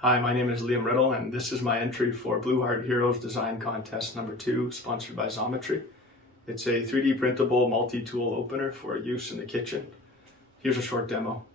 Hi, my name is Liam Riddell, and this is my entry for Blue Heart Heroes Design Contest number 2, sponsored by Xometry. It's a 3D printable multi-tool opener for use in the kitchen. Here's a short demo.